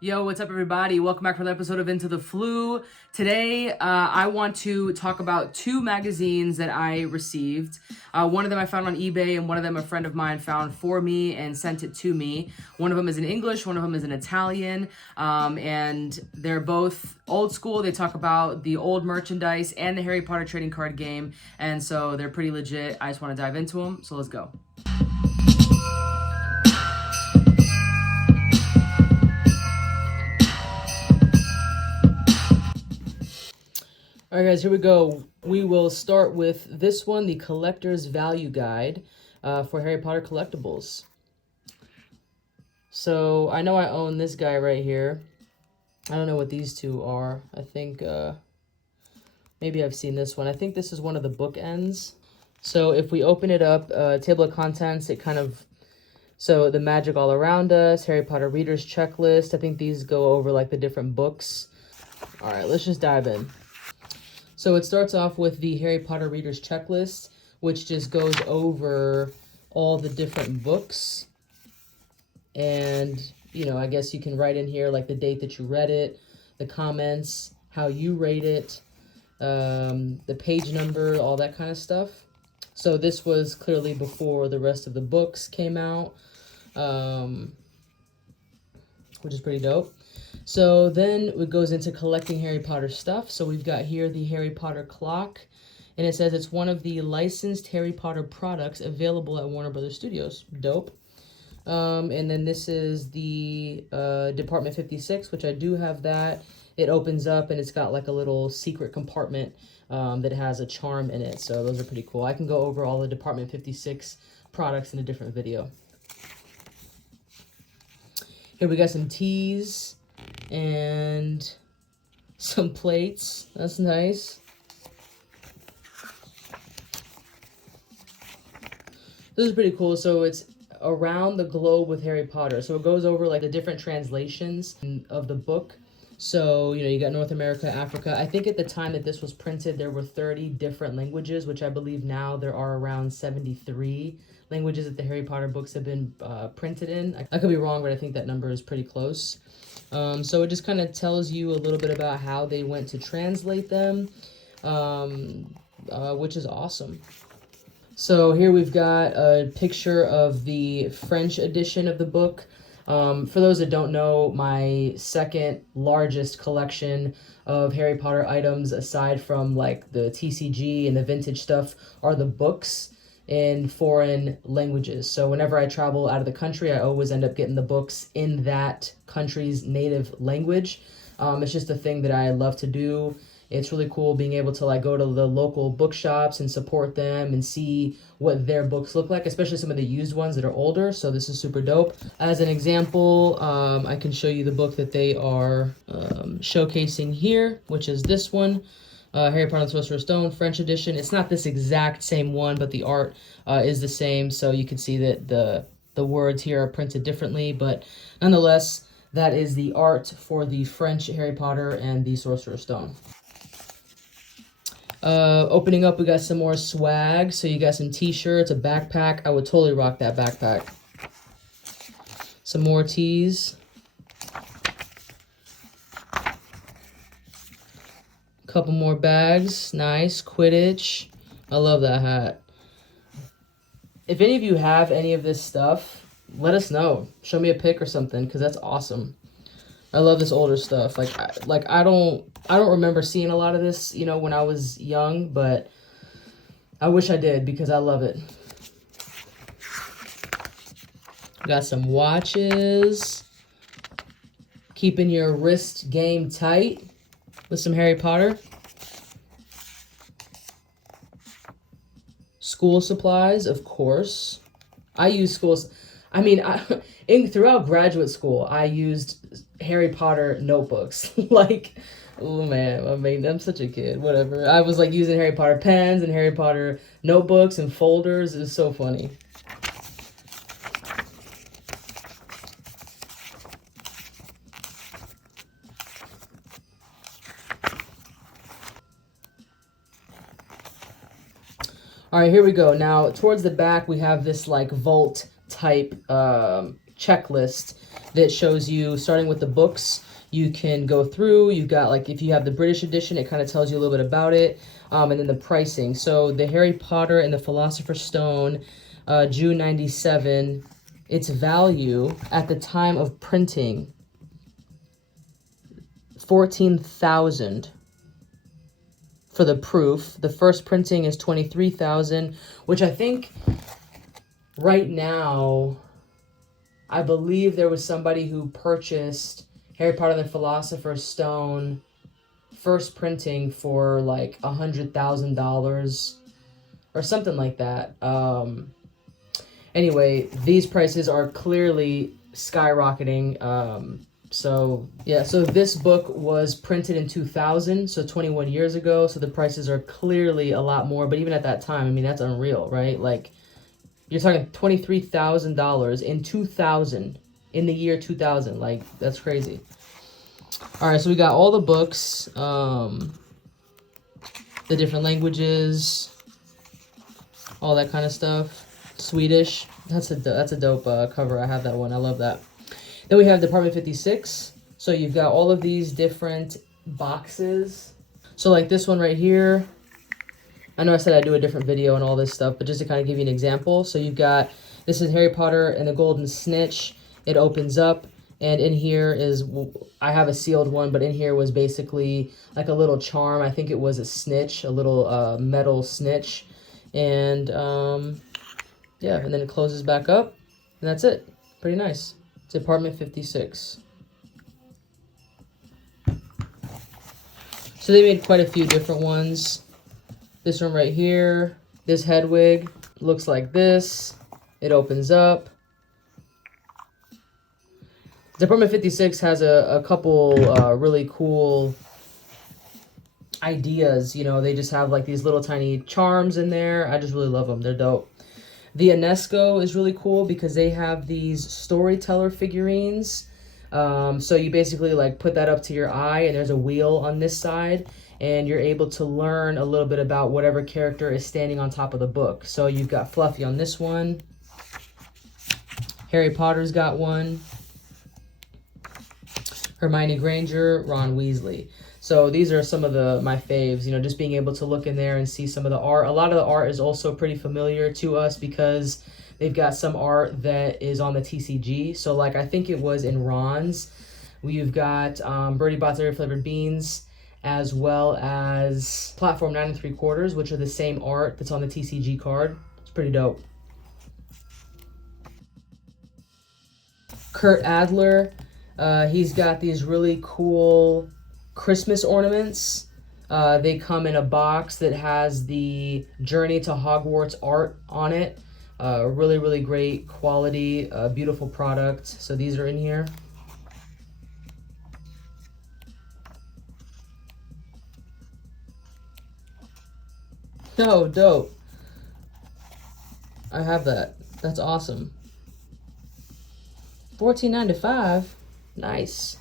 Yo, what's up, everybody? Welcome back for another episode of Into the Flu. Today, I want to talk about two magazines that I received. One of them I found on eBay, and one of them a friend of mine found for me and sent it to me. One of them is in English, one of them is in Italian, and they're both old school. They talk about the old merchandise and the Harry Potter trading card game, and so they're pretty legit. I just want to dive into them, so let's go. All right, guys, here we go. We will start with this one, the Collector's Value Guide for Harry Potter collectibles. So I know I own this guy right here. I don't know what these two are. I think maybe I've seen this one. I think this is one of the bookends. So if we open it up, table of contents, it kind of... So the magic all around us, Harry Potter Reader's Checklist. I think these go over like the different books. All right, let's just dive in. So it starts off with the Harry Potter Reader's Checklist, which just goes over all the different books. And, you know, I guess you can write in here like the date that you read it, the comments, how you rate it, the page number, all that kind of stuff. So this was clearly before the rest of the books came out, which is pretty dope. So then it goes into collecting Harry Potter stuff. So we've got here the Harry Potter clock, and it says it's one of the licensed Harry Potter products available at Warner Brothers Studios. Dope. And then this is the Department 56, which I do have that. It opens up and it's got like a little secret compartment that has a charm in it. So those are pretty cool. I can go over all the Department 56 products in a different video. Here we got some teas and some plates. That's nice. This is pretty cool. So it's around the globe with Harry Potter. So it goes over like the different translations of the book. So, you know, you got North America, Africa. I think at the time that this was printed, there were 30 different languages, which I believe now there are around 73 languages that the Harry Potter books have been printed in. I could be wrong, but I think that number is pretty close. So it just kind of tells you a little bit about how they went to translate them, which is awesome. So here we've got a picture of the French edition of the book. For those that don't know, my second largest collection of Harry Potter items, aside from like the TCG and the vintage stuff, are the books in foreign languages. So whenever I travel out of the country, I always end up getting the books in that country's native language. It's just a thing that I love to do. It's really cool being able to like go to the local bookshops and support them and see what their books look like, especially some of the used ones that are older. So this is super dope. As an example, I can show you the book that they are showcasing here, which is this one. Harry Potter and the Philosopher's Stone, French edition. It's not this exact same one, but the art is the same. So you can see that the words here are printed differently, but nonetheless, that is the art for the French Harry Potter and the Sorcerer's Stone. Opening up, we got some more swag. So you got some t-shirts, a backpack. I would totally rock that backpack. Some more tees. Couple more bags. Nice. Quidditch. I love that hat. If any of you have any of this stuff, let us know. Show me a pic or something, because that's awesome. I love this older stuff. I don't remember seeing a lot of this, you know, when I was young, but I wish I did because I love it. Got some watches. Keeping your wrist game tight with some Harry Potter. School supplies, of course. I use schools. I mean, throughout graduate school, I used Harry Potter notebooks. Like, oh man, I mean, I'm such a kid. Whatever. I was like using Harry Potter pens and Harry Potter notebooks and folders. It was so funny. All right, here we go. Now, towards the back, we have this like vault type checklist. that shows you, starting with the books, you can go through. You've got, like, if you have the British edition, it kind of tells you a little bit about it, and then the pricing. So the Harry Potter and the Philosopher's Stone, June 97, its value at the time of printing, 14,000 for the proof. The first printing is 23,000, which I think right now, I believe there was somebody who purchased Harry Potter and the Philosopher's Stone first printing for like $100,000 or something like that. Anyway, these prices are clearly skyrocketing. So yeah, so this book was printed in 2000, so 21 years ago. So the prices are clearly a lot more. But even at that time, I mean, that's unreal, right? Like, you're talking $23,000 in 2000, in the year 2000. Like, that's crazy. All right, so we got all the books, the different languages, all that kind of stuff. Swedish. That's a dope cover. I have that one. I love that. Then we have Department 56. So you've got all of these different boxes. So like this one right here. I know I said I'd do a different video and all this stuff, but just to kind of give you an example. So you've got, this is Harry Potter and the Golden Snitch. It opens up, and in here is, I have a sealed one, but in here was basically like a little charm. I think it was a snitch, a little metal snitch. And yeah, and then it closes back up, and that's it. Pretty nice. Department 56. So they made quite a few different ones. This one right here, this Hedwig looks like this. It opens up. Department 56 has a couple really cool ideas. You know, they just have like these little tiny charms in there. I just really love them. They're dope. The UNESCO is really cool because they have these storyteller figurines. So you basically like put that up to your eye, and there's a wheel on this side, and you're able to learn a little bit about whatever character is standing on top of the book. So you've got Fluffy on this one. Harry Potter's got one. Hermione Granger, Ron Weasley. So these are some of my faves, you know, just being able to look in there and see some of the art. A lot of the art is also pretty familiar to us because they've got some art that is on the TCG. So like, I think it was in Ron's. We've got Birdie Bot's Berry Flavored Beans, as well as Platform 9 3/4, which are the same art that's on the TCG card. It's pretty dope. Kurt Adler, he's got these really cool Christmas ornaments. They come in a box that has the Journey to Hogwarts art on it. Really, really great quality, beautiful product. So these are in here. Oh, dope. I have that. That's awesome. $14.95. Nice.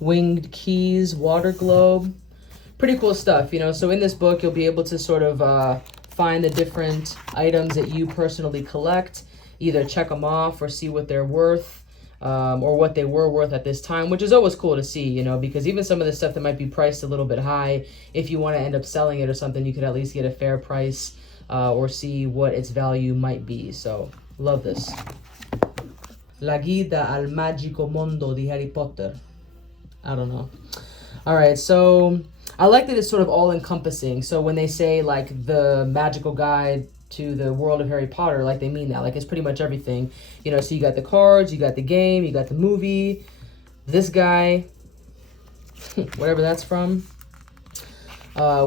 Winged Keys water globe. Pretty cool stuff, you know. So in this book, you'll be able to sort of find the different items that you personally collect, either check them off or see what they're worth, or what they were worth at this time, which is always cool to see, you know, because even some of the stuff that might be priced a little bit high, if you want to end up selling it or something, you could at least get a fair price, or see what its value might be. So, love this. La Guida al Magico Mondo di Harry Potter. I don't know. All right, so I like that it's sort of all-encompassing. So when they say, like, the magical guide to the world of Harry Potter, like, they mean that. Like, it's pretty much everything. You know, so you got the cards, you got the game, you got the movie, this guy, whatever that's from,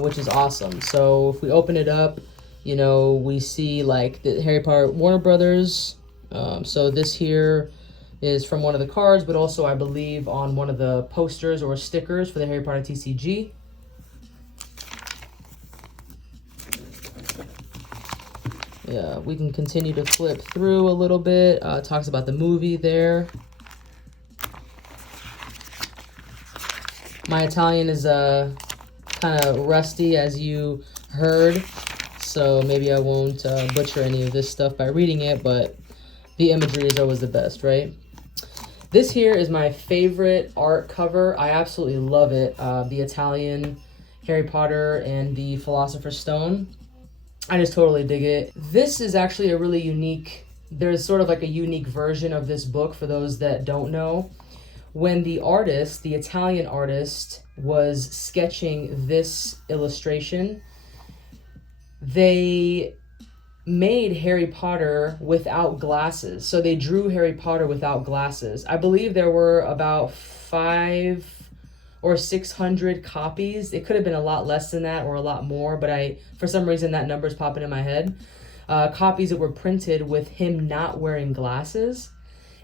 which is awesome. So if we open it up, you know, we see, like, the Harry Potter Warner Brothers. So this here is from one of the cards, but also, I believe, on one of the posters or stickers for the Harry Potter TCG. Yeah, we can continue to flip through a little bit. Talks about the movie there. My Italian is kind of rusty, as you heard. so maybe I won't butcher any of this stuff by reading it, but the imagery is always the best, right? This here is my favorite art cover. I absolutely love it. The Italian Harry Potter and the Philosopher's Stone. I just totally dig it. This is actually a really unique, there's sort of like a unique version of this book for those that don't know. When the artist, the Italian artist, was sketching this illustration, they made Harry Potter without glasses. So they drew Harry Potter without glasses. I believe there were about 500 or 600 copies. It could have been a lot less than that or a lot more, but for some reason that number's popping in my head. Copies that were printed with him not wearing glasses.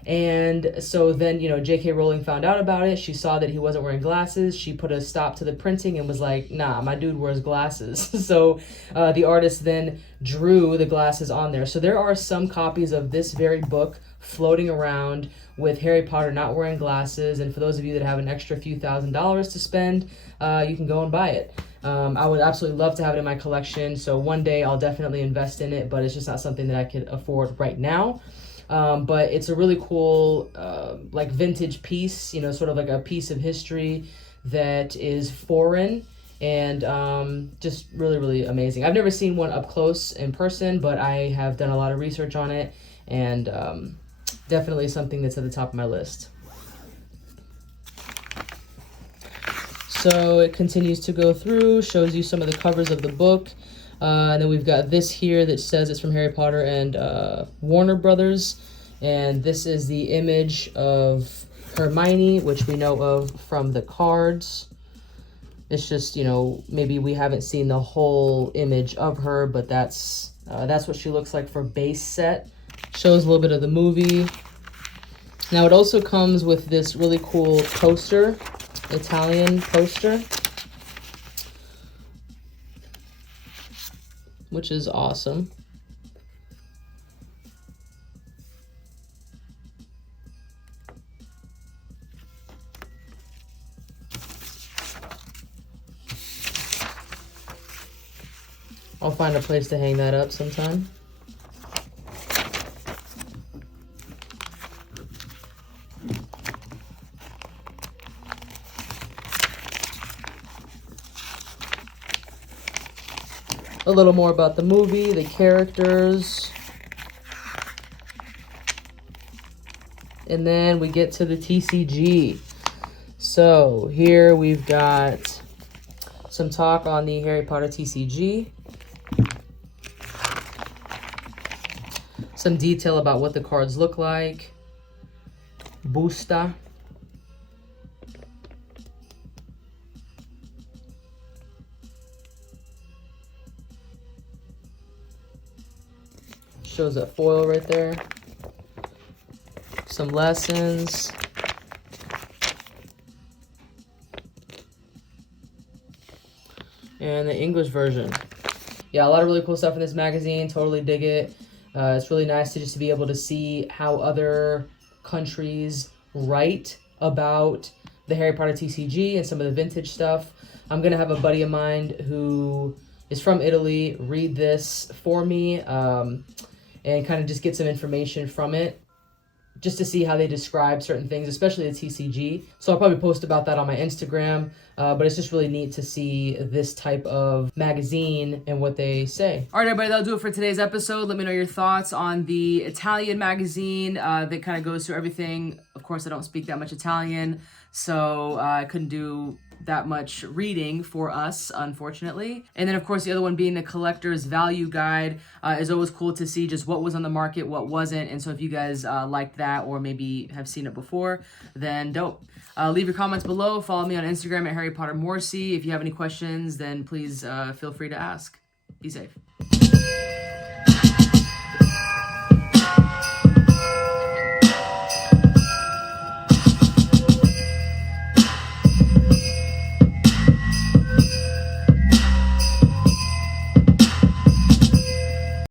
And so then, J.K. Rowling found out about it. She saw that he wasn't wearing glasses. She put a stop to the printing and was like, nah, my dude wears glasses. So the artist then drew the glasses on there. So there are some copies of this very book floating around with Harry Potter not wearing glasses. And for those of you that have an extra few $1,000s to spend, you can go and buy it. I would absolutely love to have it in my collection. So one day I'll definitely invest in it, but it's just not something that I could afford right now. But it's a really cool, like vintage piece, sort of like a piece of history that is foreign and just really, really amazing. I've never seen one up close in person, but I have done a lot of research on it and definitely something that's at the top of my list. So it continues to go through, shows you some of the covers of the book. And then we've got this here that says it's from Harry Potter and Warner Brothers. And this is the image of Hermione, which we know of from the cards. It's just, maybe we haven't seen the whole image of her, but that's what she looks like for base set. Shows a little bit of the movie. Now it also comes with this really cool poster, Italian poster, which is awesome. I'll find a place to hang that up sometime. A little more about the movie, the characters. And then we get to the TCG. So here we've got some talk on the Harry Potter TCG. Some detail about what the cards look like. Busta. Shows that foil right there. Some lessons. And the English version. Yeah, a lot of really cool stuff in this magazine. Totally dig it. It's really nice to be able to see how other countries write about the Harry Potter TCG and some of the vintage stuff. I'm going to have a buddy of mine who is from Italy read this for me and kind of just get some information from it, just to see how they describe certain things, especially the TCG. So I'll probably post about that on my Instagram, but it's just really neat to see this type of magazine and what they say. All right, everybody, that'll do it for today's episode. Let me know your thoughts on the Italian magazine that kind of goes through everything. Of course, I don't speak that much Italian, so I couldn't do that much reading for us, unfortunately. And then, of course, the other one being the Collector's Value Guide is always cool to see just what was on the market, what wasn't. And so if you guys liked that or maybe have seen it before, then dope. Leave your comments below. Follow me on Instagram at Harry Potter Morrissey. If you have any questions, then please feel free to ask. Be safe.